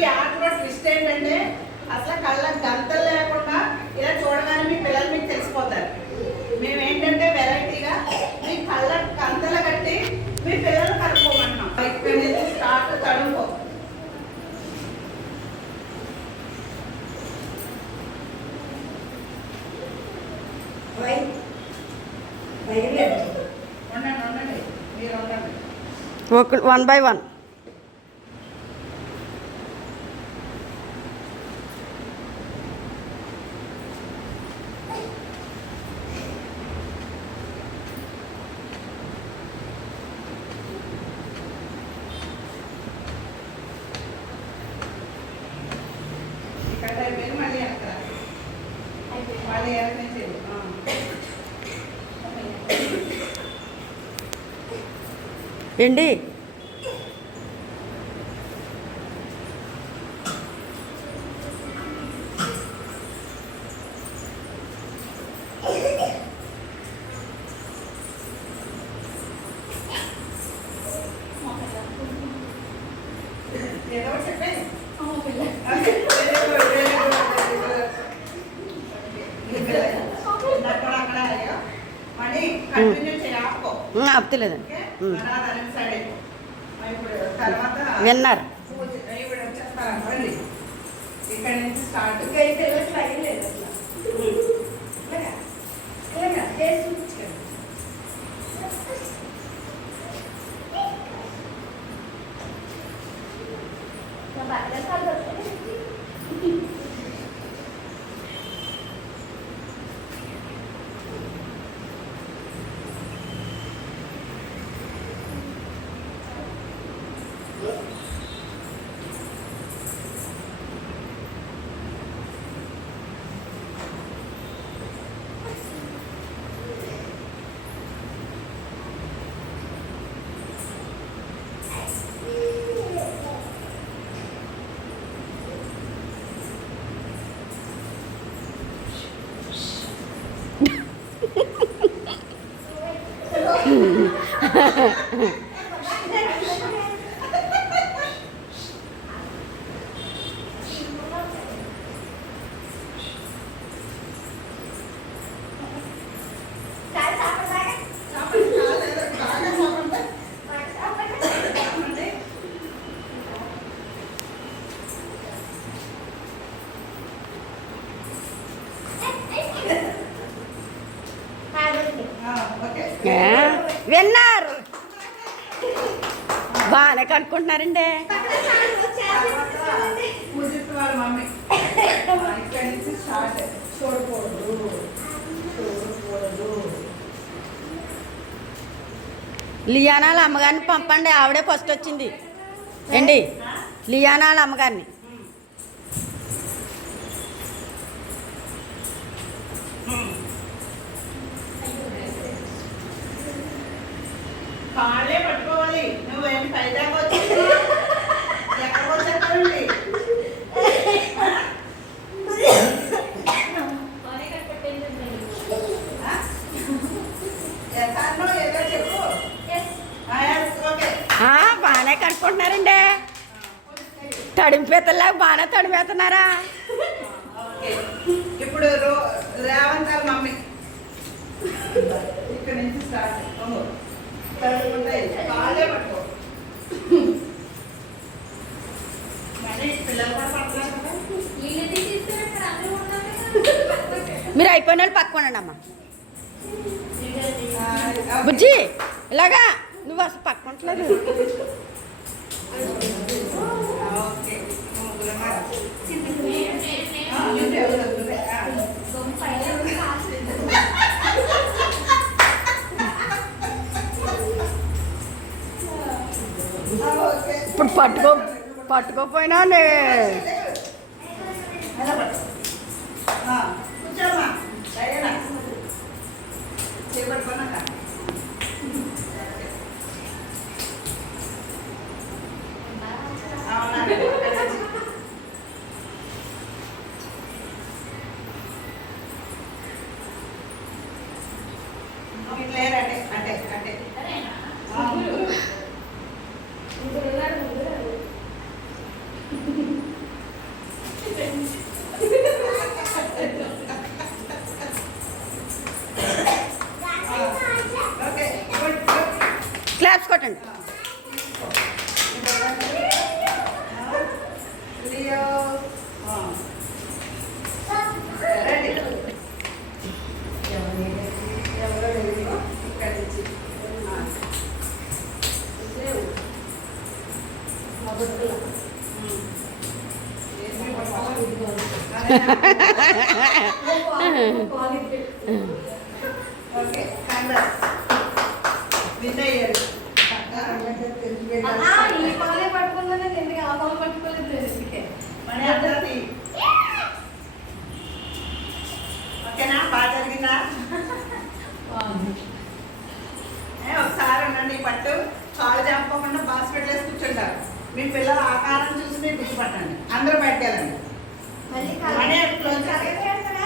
ఈ ఆటలో ట్విస్ట్ ఏంటంటే అసలు కళ్ళకి గంతలు లేకుండా ఇలా చూడగానే మీ పిల్లలు మీకు తెలిసిపోతారు. మేము ఏంటంటే వెరైటీగా మీ కళ్ళకి గంతలు కట్టి మీ పిల్లలు కలుపుకోమంటున్నాం. ఇక్కడ నుంచి స్టార్ట్ తడుకో. ఉండండి మీరు ఉండండి. One by one. ఏంటి ఏదో చెప్పే ఆపుతలేదండి. విన్నర్ ఇక్కడ నుంచి స్టార్ట్ విన్నర్. బాగానే కనుక్కుంటున్నారండి. లియానాల అమ్మగారిని పంపండి, ఆవిడే ఫస్ట్ వచ్చింది ఏంటి. లియానాల అమ్మగారిని కాళ్ళే పట్టుకోవాలి. నువ్వేం పైదాకా వచ్చింది ఎక్కడికి వచ్చేస్తానండి. ఏదో చెప్పు. బాగానే కనుక్కుంటున్నారండి. తడిపేతల్లాగా బాగానే తడిపేస్తున్నారా. ఇప్పుడు రేవంత్ గారు మమ్మీ ఇక్కడ నుంచి స్టార్ట్. కాళ్ళే పట్టుకో. పిల్లలు కూడా పడుతున్నారు కదా. మీరు అయిపోయిన వాళ్ళు పక్కనండి అమ్మ. బుజ్జి ఇలాగా నువ్వు అసలు పక్కనట్లేదు. ఇప్పుడు పట్టుకోపోయినా కూర్చోమ్మా చేపట్టుకున్నాక లేరంటే అంటే అంటే ఓకే కంగ్రాట్స్ విన్ అయ్యారు ఈ పాలే పట్టుకున్నాను ఎందుకు ఆ పాలు పట్టుకోలేదు మనీ అందరిది ఓకేనా బాగా జరిగిందా ఒకసారి ఉండండి పట్టు కాలు చంపకుండా బాస్కెట్ వేసి కూర్చుంటారు మీ పిల్లల ఆకారం చూసి మీరు గుర్తుపట్టండి అందరూ బయటకు వెళ్ళండి మళ్ళీ మనీ క్లోజ్ కలగందరు